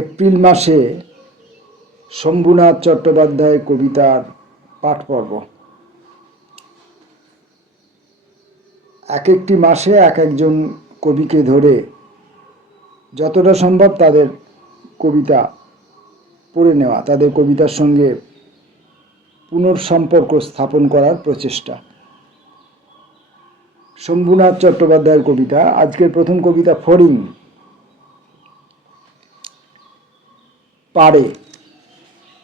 April মাসে শম্ভুনাথ চট্টোপাধ্যায়ের কবিতার পাঠ পর্ব। এক একটি মাসে এক একজন কবিকে ধরে যতটা সম্ভব তাদের কবিতা পড়ে নেওয়া, তাদের কবিতার সঙ্গে পুনর্সম্পর্ক স্থাপন করার প্রচেষ্টা। শম্ভুনাথ চট্টোপাধ্যায়ের কবিতা, আজকের প্রথম কবিতা ফড়িং। পারে,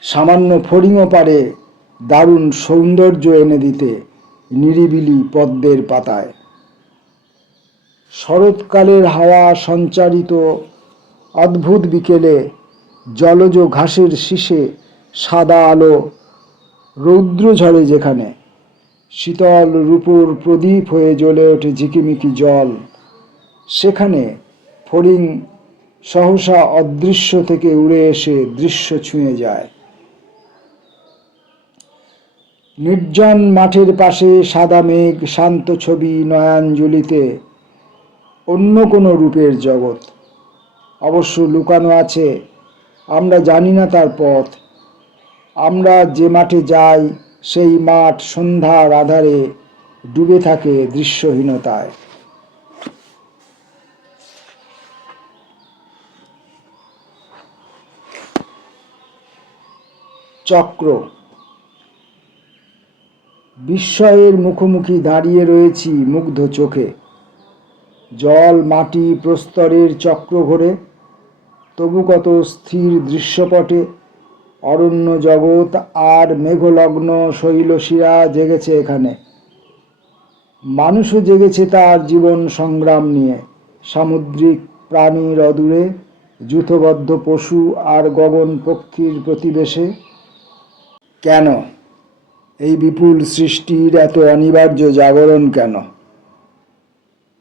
সামান্য ফড়িংও পারে দারুণ সৌন্দর্য এনে দিতে নিরিবিলি পদ্মের পাতায়। শরৎকালের হাওয়া সঞ্চারিত অদ্ভুত বিকেলে জলজ ঘাসের শীষে সাদা আলো রৌদ্র ঝরে যেখানে, শীতল রূপোর প্রদীপ হয়ে জ্বলে ওঠে ঝিকিমিকি জল, সেখানে ফড়িং সহসা অদৃশ্য থেকে উড়ে এসে দৃশ্য ছুঁয়ে যায়। নির্জন মাঠের পাশে সাদা মেঘ শান্ত ছবি নয়াঞ্জলিতে অন্য কোনো রূপের জগৎ। অবশ্য লুকানো আছে, আমরা জানি না তার পথ। আমরা যে মাঠে যাই সেই মাঠ সন্ধ্যার আধারে ডুবে থাকে দৃশ্যহীনতায়। চক্র। বিস্ময়ের মুখোমুখি দাঁড়িয়ে রয়েছি মুগ্ধ চোখে। জল মাটি প্রস্তরের চক্র ঘোরে, তবু কত স্থির দৃশ্যপটে অরণ্য জগৎ আর মেঘলগ্ন শৈলশিরা জেগেছে এখানে। মানুষও জেগেছে তার জীবন সংগ্রাম নিয়ে, সামুদ্রিক প্রাণীর অদূরে, যূথবদ্ধ পশু আর গগন পক্ষীর প্রতিবেশে। কেন এই বিপুল সৃষ্টির এত অনিবার্য জাগরণ কেন?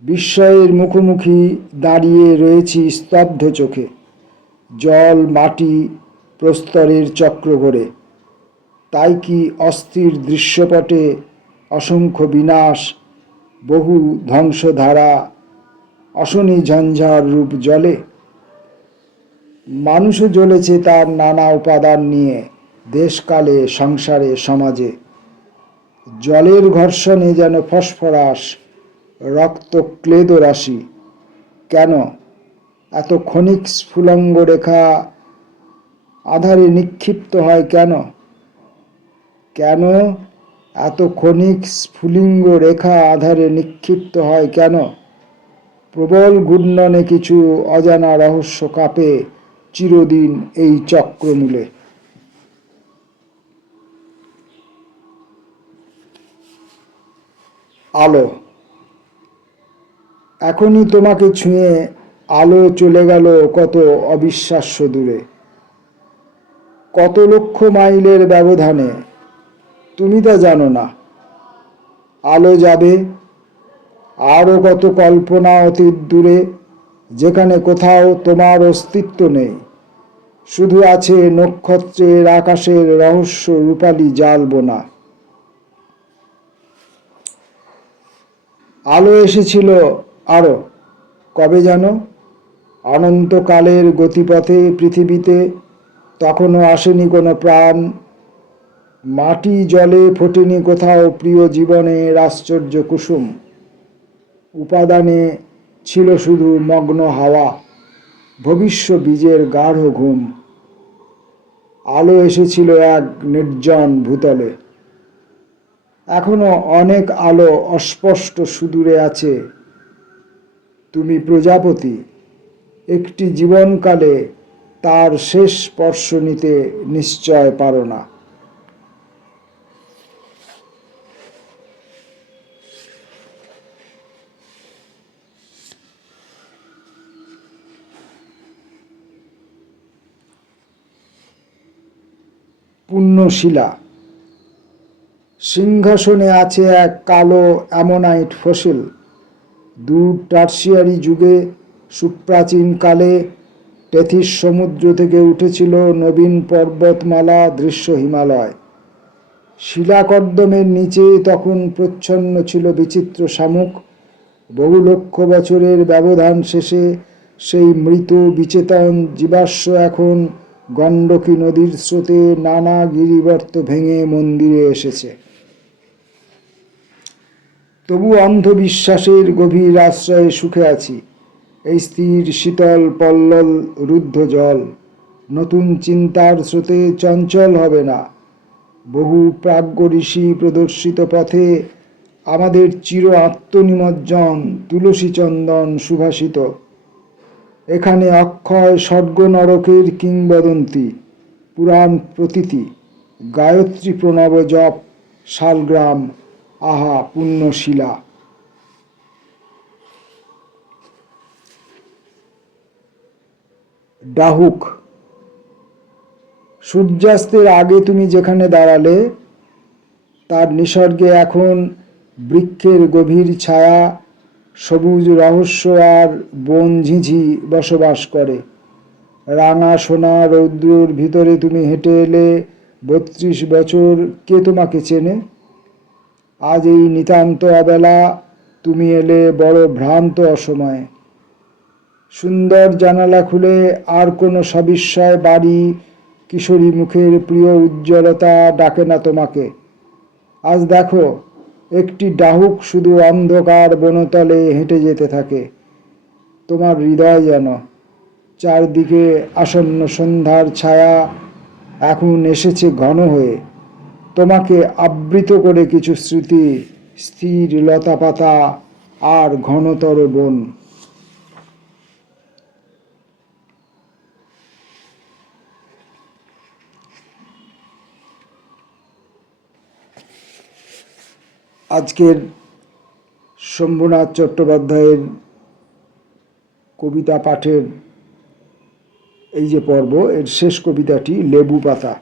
বিস্ময়ের মুখোমুখি দাঁড়িয়ে রয়েছি স্তব্ধ চোখে। জল মাটি প্রস্তরের চক্র ঘোরে, তাই কি অস্থির দৃশ্যপটে অসংখ্য বিনাশ, বহু ধ্বংসধারা, অশনি ঝঞ্ঝার রূপ জলে? মানুষও জ্বলেছে তার নানা উপাদান নিয়ে, দেশকালে সংসারে সমাজে। জলের ঘর্ষণে যেন ফসফরাস, রক্ত ক্লেদ রাশি। কেন এত ক্ষণিক স্ফুলঙ্গ রেখা আধারে নিক্ষিপ্ত হয়? কেন কেন এত ক্ষণিক স্ফুলিঙ্গ রেখা আধারে নিক্ষিপ্ত হয়? কেন প্রবল ঘূর্ণনে কিছু অজানা রহস্য কাঁপে চিরদিন এই চক্রমূলে। আলো। এখনই তোমাকে ছুঁয়ে আলো চলে গেল কত অবিশ্বাস্য দূরে, কত লক্ষ মাইলের ব্যবধানে। তুমি তা জানো না। আলো যাবে আরও কত কল্পনা অতীত দূরে, যেখানে কোথাও তোমার অস্তিত্ব নেই, শুধু আছে নক্ষত্রের আকাশের রহস্য রূপালী জাল বোনা। আলো এসেছিল আরও কবে জানো? অনন্তকালের গতিপথে পৃথিবীতে তখনও আসেনি কোনো প্রাণ। মাটি জলে ফোটেনি কোথাও প্রিয় জীবনের আশ্চর্য কুসুম। উপাদানে ছিল শুধু মগ্ন হাওয়া, ভবিষ্য বীজের গাঢ় ঘুম। আলো এসেছিল এক নির্জন ভূতলে। এখনো অনেক আলো অস্পষ্ট সুদূরে আছে। তুমি প্রজাপতি, একটি জীবনকালে তার শেষ স্পর্শ নিতে নিশ্চয় পারো না। পুণ্যশিলা। সিংহাসনে আছে এক কালো অ্যামোনাইট ফসিল। দূর টার্সিয়ারি যুগে সুপ্রাচীন কালে টেথিস সমুদ্র থেকে উঠেছিল নবীন পর্বতমালা দৃশ্য হিমালয়। শিলাকর্দমের নিচে তখন প্রচ্ছন্ন ছিল বিচিত্র শামুক। বহু লক্ষ বছরের ব্যবধান শেষে সেই মৃত বিচেতন জীবাশ্ম এখন গণ্ডকী নদীর স্রোতে নানা গিরিবর্ত ভেঙে মন্দিরে এসেছে। তবু অন্ধবিশ্বাসের গভীর আশ্রয়ে সুখে আছি। এই স্থির শীতল পল্লল রুদ্ধ জল নতুন চিন্তার স্রোতে চঞ্চল হবে না। বহু প্রাজ্ঞ ঋষি প্রদর্শিত পথে আমাদের চির আত্মনিমজ্জন তুলসী চন্দন সুভাষিত। এখানে অক্ষয় স্বর্গ নরকের কিংবদন্তি, পুরাণ প্রতীতি, গায়ত্রী প্রণব জপ, শালগ্রাম, আহা পুণ্যশিলা। ডাহুক। সূর্যাস্তের আগে তুমি যেখানে দাঁড়ালে তার নিসর্গে এখন বৃক্ষের গভীর ছায়া, সবুজ রহস্য আর বন ঝিঝি বসবাস করে। রাঙা সোনা রৌদ্রর ভিতরে তুমি হেঁটে এলে। ৩২ বছর কে তোমাকে চেনে? আজ এই নিতান্ত অবেলা তুমি এলে বড় ভ্রান্ত অসময়ে। সুন্দর জানালা খুলে আর কোনো সবিস্ময় বাড়ি, কিশোরী মুখের প্রিয় উজ্জ্বলতা ডাকে না তোমাকে। আজ দেখো, একটি ডাহুক শুধু অন্ধকার বনতলে হেঁটে যেতে থাকে। তোমার হৃদয় যেন চারদিকে আসন্ন সন্ধ্যার ছায়া এখন এসেছে ঘন হয়ে, তোমাকে আবৃত করে কিছু স্মৃতি, স্থির লতাপাতা আর ঘনতর বন। আজকের শম্ভুনাথ চট্টোপাধ্যায়ের কবিতা পাঠের এই যে পর্ব, এর শেষ কবিতাটি লেবু পাতা।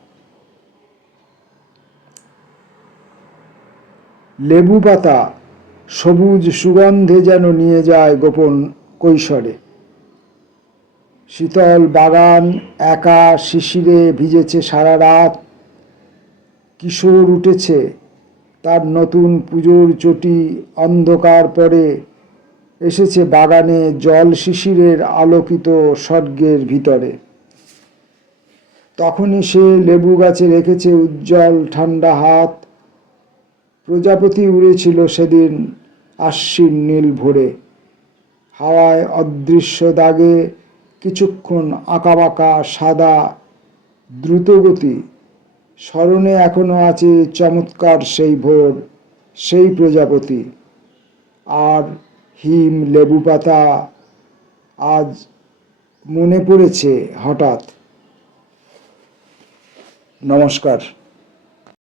লেবু পাতা সবুজ সুগন্ধে যেন নিয়ে যায় গোপন কৈশোরে। শীতল বাগান একা শিশিরে ভিজেছে সারা রাত। কিশোর উঠেছে, তার নতুন পুজোর চটি অন্ধকার পরে এসেছে বাগানে জল শিশিরের আলোকিত স্বর্গের ভিতরে। তখনই সে লেবু গাছে রেখেছে উজ্জ্বল ঠান্ডা হাত। প্রজাপতি উড়েছিল সেদিন আশ্বিন নীল ভোরে। হাওয়ায় অদৃশ্য দাগে কিছুক্ষণ আঁকাবাঁকা সাদা দ্রুতগতি। স্মরণে এখনো আছে চমৎকার সেই ভোর, সেই প্রজাপতি আর হিম লেবু পাতা আজ মনে পড়েছে হঠাৎ। নমস্কার।